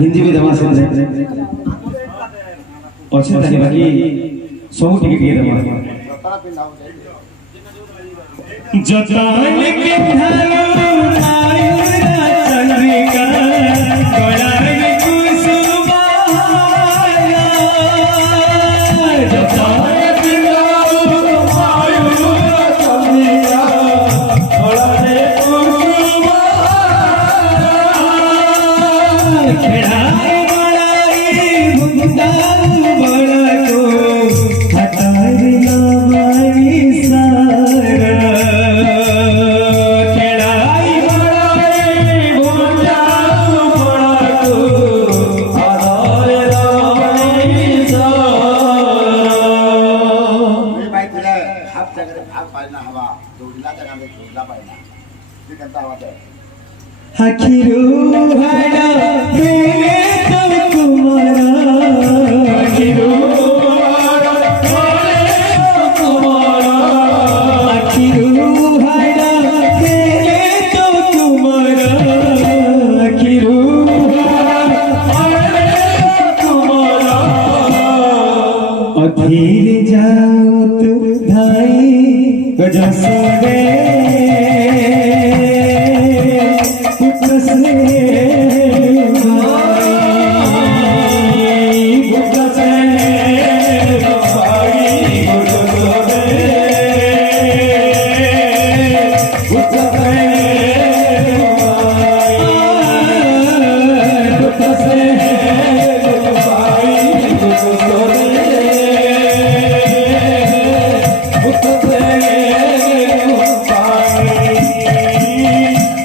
हिंदी भी दमा से अच्छे ताली बाकी सब टिके दमा जतान के धारो आयुरा चंद्रिका गलाय कुसुमाला जतान के धारो आयुरा चंद्रिका गलाय कुसुमाला खेड़ाई बड़ाई भुंडा बड़ा को हटाई लावाई सारा Akhiru hada mere to kumara Akhiru hada mere to kumara Akhiru hada mere to kumara Akhiru hada mere to kumara Adhir jao tu dhai gajasore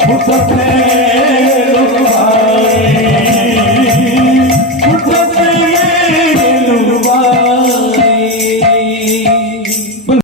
भूत प्रेत